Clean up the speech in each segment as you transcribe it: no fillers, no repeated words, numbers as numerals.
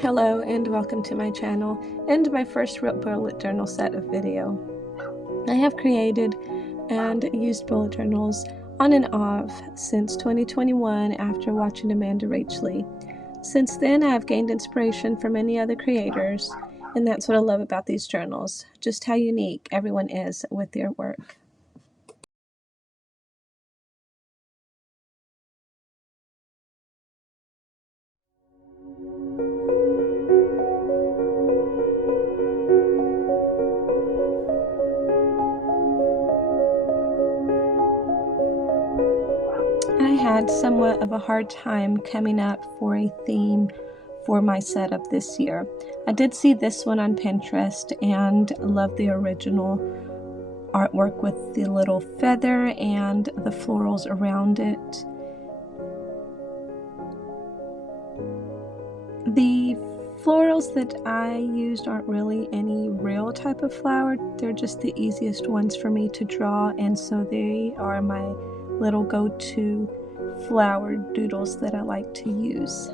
Hello and welcome to my channel and my first real bullet journal set of video. I have created and used bullet journals on and off since 2021 after watching Amanda Rachley. Since then I have gained inspiration from many other creators, and that's what I love about these journals, just how unique everyone is with their work. I had somewhat of a hard time coming up for a theme for my setup this year. I did see this one on Pinterest and love the original artwork with the little feather and the florals around it. The florals that I used aren't really any real type of flower. They're just the easiest ones for me to draw, and so they are my little go-to flower doodles that I like to use.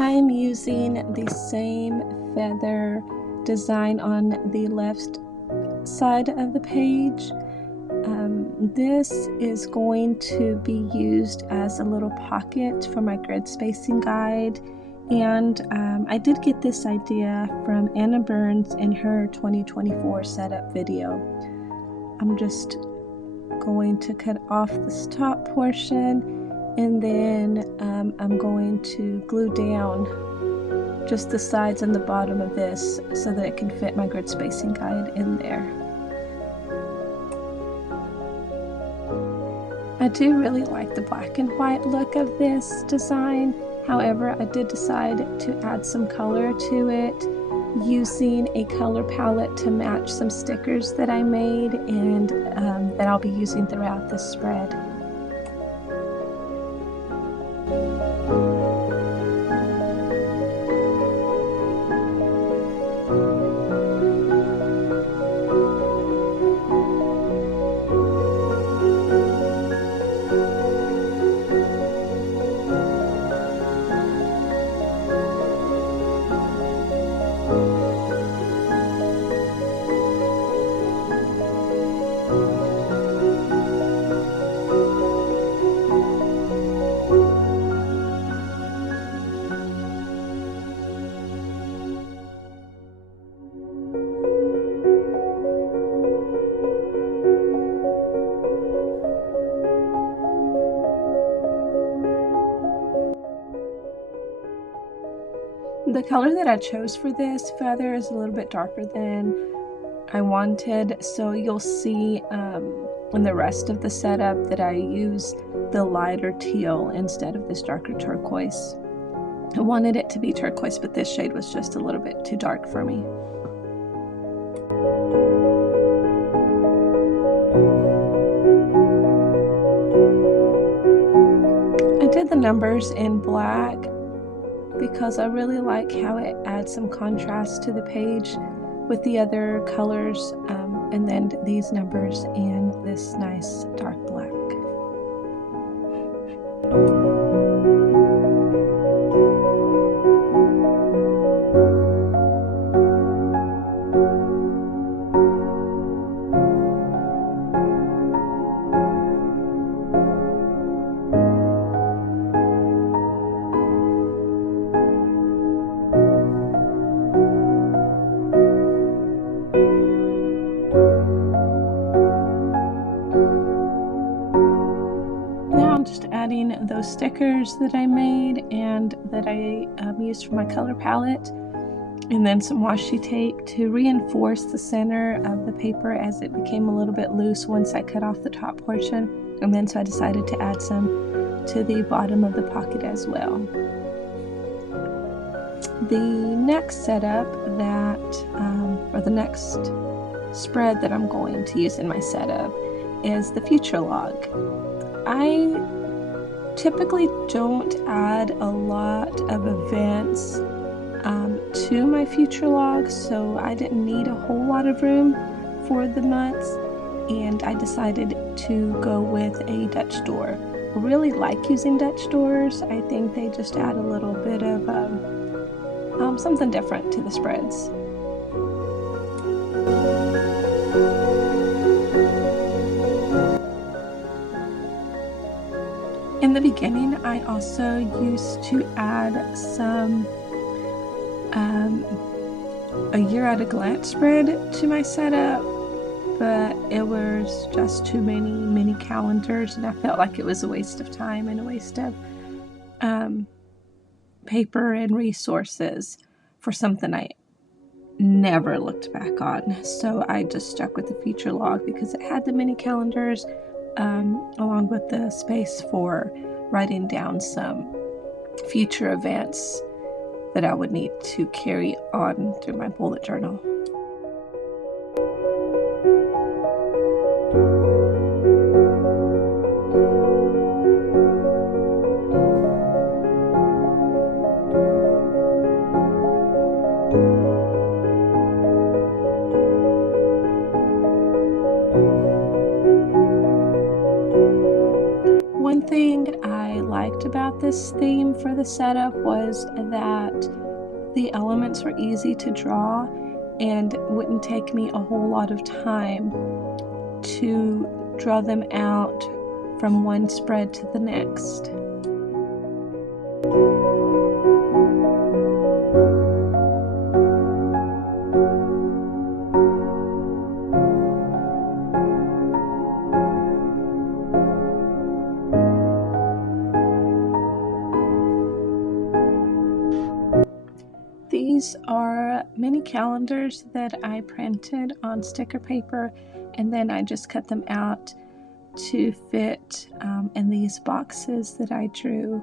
I am using the same feather design on the left side of the page. This is going to be used as a little pocket for my grid spacing guide, and I did get this idea from Anna Burns in her 2024 setup video. I'm just going to cut off this top portion, and then I'm going to glue down just the sides and the bottom of this so that it can fit my grid spacing guide in there. I do really like the black and white look of this design. However, I did decide to add some color to it using a color palette to match some stickers that I made and that I'll be using throughout this spread. The color that I chose for this feather is a little bit darker than I wanted, so you'll see in the rest of the setup that I use the lighter teal instead of this darker turquoise. I wanted it to be turquoise, but this shade was just a little bit too dark for me. I did the numbers in black because I really like how it adds some contrast to the page with the other colors, and then these numbers in this nice dark black. Adding those stickers that I made and that I used for my color palette, and then some washi tape to reinforce the center of the paper as it became a little bit loose once I cut off the top portion, and then so I decided to add some to the bottom of the pocket as well. The next setup that, or the next spread that I'm going to use in my setup is the future log. I typically don't add a lot of events to my future log, so I didn't need a whole lot of room for the months, and I decided to go with a Dutch door. I really like using Dutch doors. I think they just add a little bit of something different to the spreads. In the beginning, I also used to add some a year at a glance spread to my setup, but it was just too many calendars, and I felt like it was a waste of time and a waste of paper and resources for something I never looked back on. So I just stuck with the future log because it had the mini calendars along with the space for writing down some future events that I would need to carry on through my bullet journal. One thing I liked about this theme for the setup was that the elements were easy to draw and wouldn't take me a whole lot of time to draw them out from one spread to the next. These are mini calendars that I printed on sticker paper, and then I just cut them out to fit in these boxes that I drew.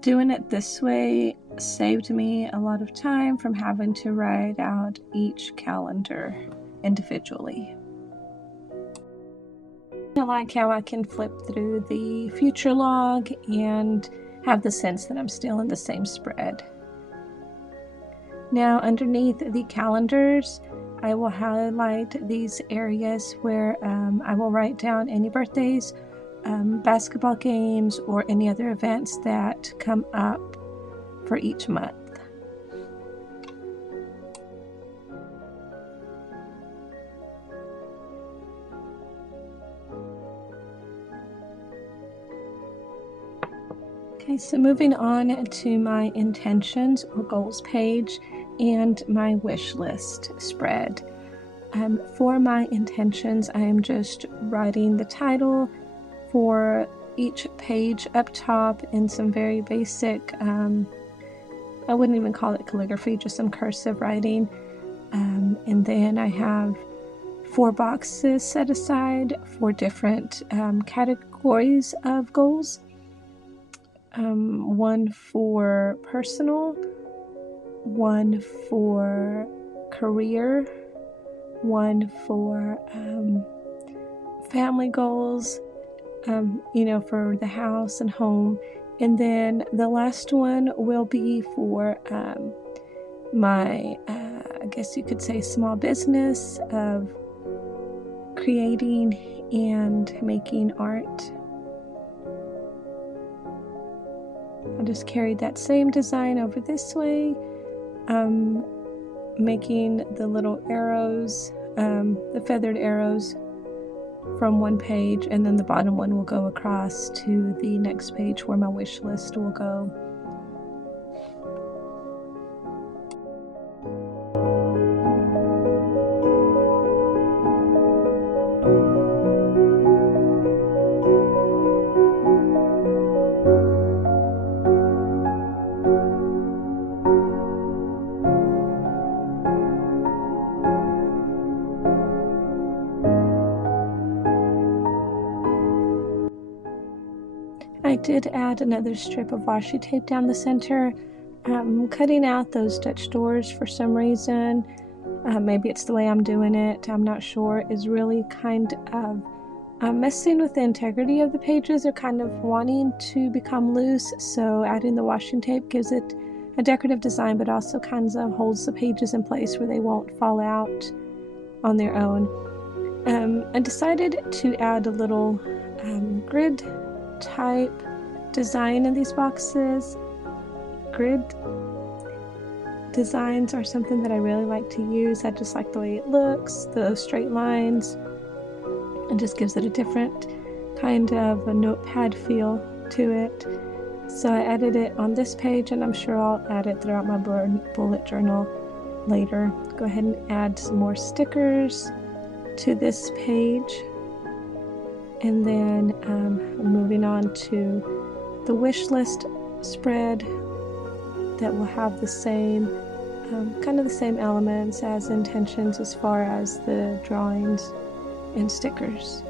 Doing it this way saved me a lot of time from having to write out each calendar individually. I like how I can flip through the future log and have the sense that I'm still in the same spread. Now underneath the calendars, I will highlight these areas where I will write down any birthdays, basketball games, or any other events that come up for each month. Okay, so moving on to my intentions or goals page and my wish list spread. For my intentions, I am just writing the title for each page up top in some very basic, I wouldn't even call it calligraphy, just some cursive writing. And then I have 4 boxes set aside for different categories of goals. One for personal, one for career, one for family goals, for the house and home. And then the last one will be for my, I guess you could say, small business of creating and making art. I just carried that same design over this way, making the little arrows, the feathered arrows from one page, and then the bottom one will go across to the next page where my wish list will go. I did add another strip of washi tape down the center, cutting out those Dutch doors for some reason. Maybe it's the way I'm doing it, I'm not sure, is really kind of I'm messing with the integrity of the pages. They're kind of wanting to become loose, so adding the washi tape gives it a decorative design, but also kind of holds the pages in place where they won't fall out on their own. I decided to add a little grid type design in these boxes. Grid designs are something that I really like to use. I just like the way it looks, the straight lines. It just gives it a different kind of a notepad feel to it. So I added it on this page, and I'm sure I'll add it throughout my bullet journal later. Go ahead and add some more stickers to this page. And then moving on to the wish list spread that will have the same, kind of the same elements as intentions as far as the drawings and stickers.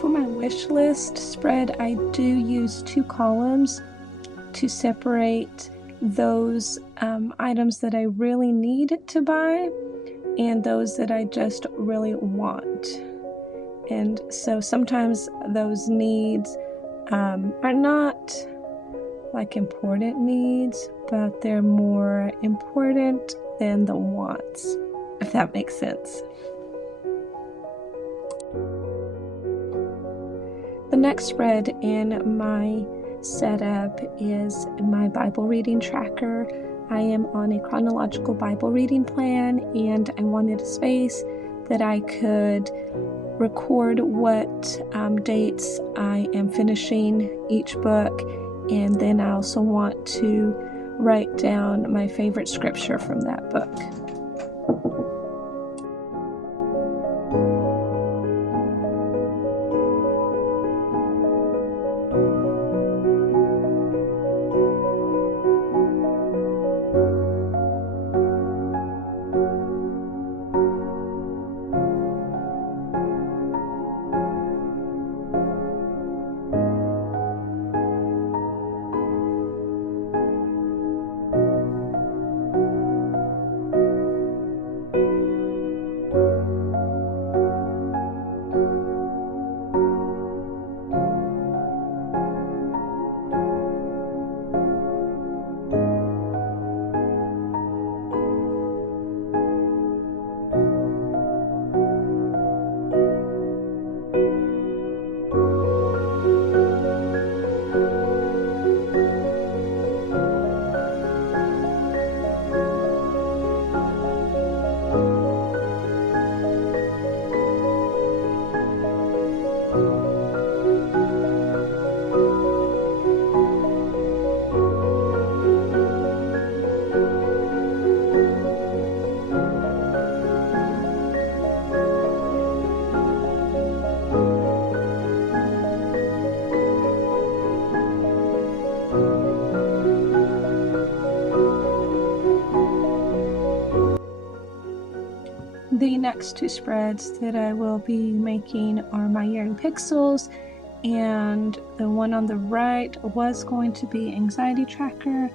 For my wish list spread, I do use 2 columns to separate those items that I really need to buy and those that I just really want. And so sometimes those needs are not like important needs, but they're more important than the wants, if that makes sense. The next spread in my setup is my Bible reading tracker. I am on a chronological Bible reading plan, and I wanted a space that I could record what dates I am finishing each book, and then I also want to write down my favorite scripture from that book. The next 2 spreads that I will be making are my year in pixels, and the one on the right was going to be anxiety tracker,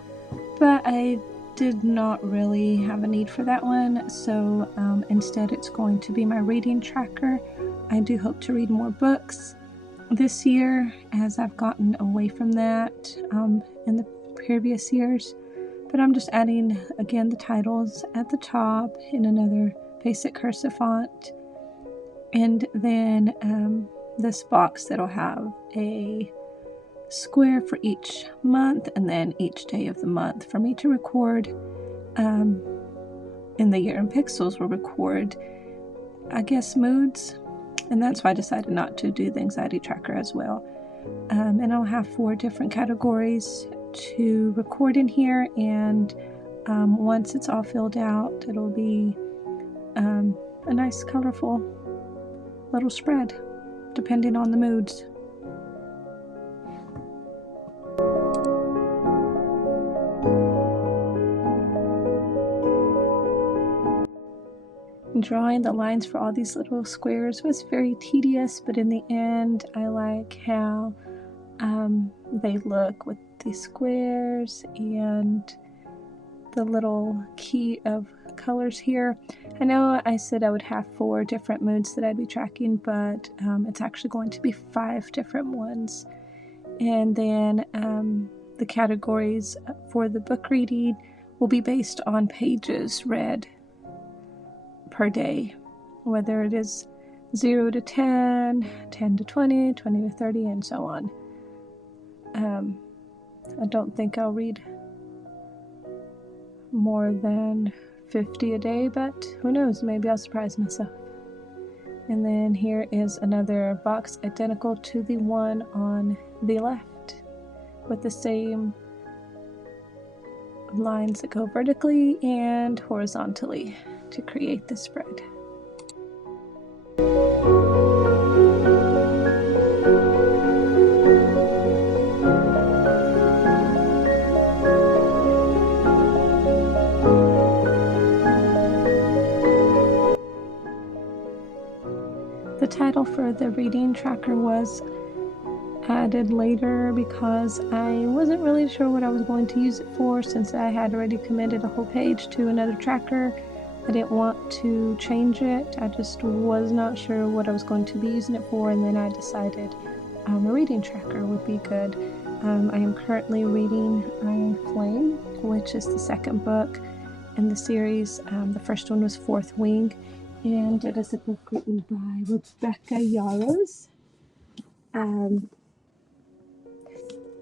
but I did not really have a need for that one, so instead it's going to be my reading tracker. I do hope to read more books this year, as I've gotten away from that in the previous years, but I'm just adding again the titles at the top in another basic cursive font, and then this box that'll have a square for each month and then each day of the month for me to record. In the year in pixels will record, I guess, moods, and that's why I decided not to do the anxiety tracker as well. And I'll have 4 different categories to record in here, and once it's all filled out, it'll be a nice colorful little spread depending on the moods. Drawing the lines for all these little squares was very tedious, but in the end I like how they look with these squares, and the little key of colors here. I know I said I would have 4 different moods that I'd be tracking, but it's actually going to be 5 different ones. And then the categories for the book reading will be based on pages read per day, whether it is 0 to 10, 10 to 20, 20 to 30, and so on. I don't think I'll read more than 50 a day, but who knows, maybe I'll surprise myself. And then here is another box identical to the one on the left, with the same lines that go vertically and horizontally to create the spread. The title for the reading tracker was added later because I wasn't really sure what I was going to use it for, since I had already committed a whole page to another tracker. I didn't want to change it. I just was not sure what I was going to be using it for, and then I decided a reading tracker would be good. I am currently reading Iron Flame, which is the second book in the series. The first one was Fourth Wing, and it is a book written by Rebecca Yarros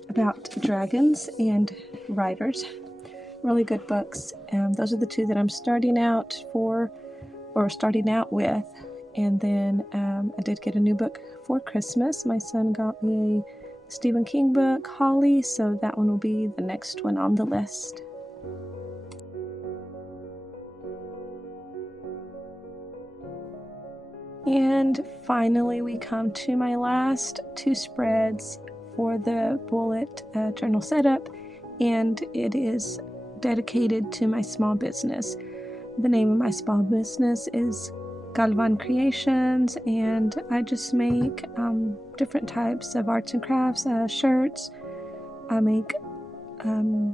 about dragons and riders. Really good books. Those are the 2 that I'm starting out with. And then I did get a new book for Christmas. My son got me a Stephen King book, Holly, so that one will be the next one on the list. And finally, we come to my last 2 spreads for the bullet journal setup, and it is dedicated to my small business. The name of my small business is Galvan Creations, and I just make different types of arts and crafts, shirts. I make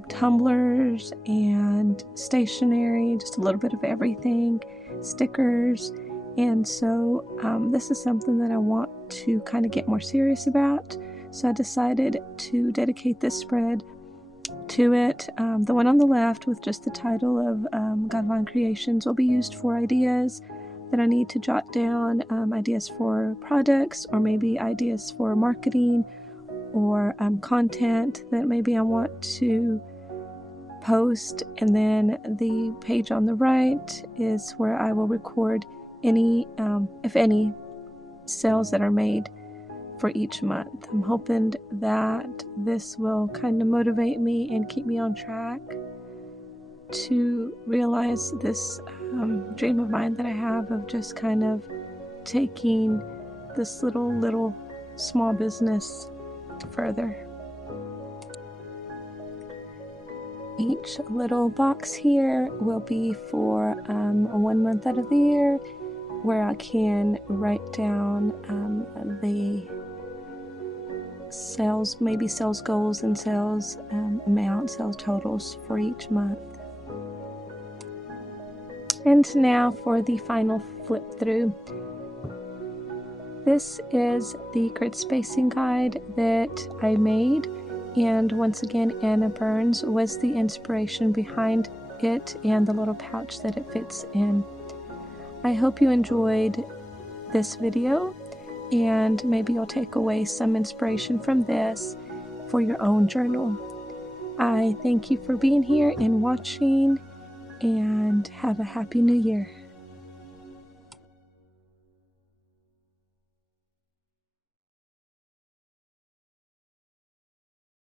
tumblers and stationery, just a little bit of everything, stickers. And so this is something that I want to kind of get more serious about. So I decided to dedicate this spread to it. The one on the left with just the title of Galvan Creations will be used for ideas that I need to jot down, ideas for products, or maybe ideas for marketing, or content that maybe I want to post. And then the page on the right is where I will record any, if any, sales that are made for each month. I'm hoping that this will kind of motivate me and keep me on track to realize this dream of mine that I have of just kind of taking this little small business further. Each little box here will be for 1 month out of the year, where I can write down the sales, maybe sales goals and sales amount, sales totals for each month. And now for the final flip through. This is the grid spacing guide that I made, and once again Anna Burns was the inspiration behind it and the little pouch that it fits in. I hope you enjoyed this video, and maybe you'll take away some inspiration from this for your own journal. I thank you for being here and watching, and have a happy new year.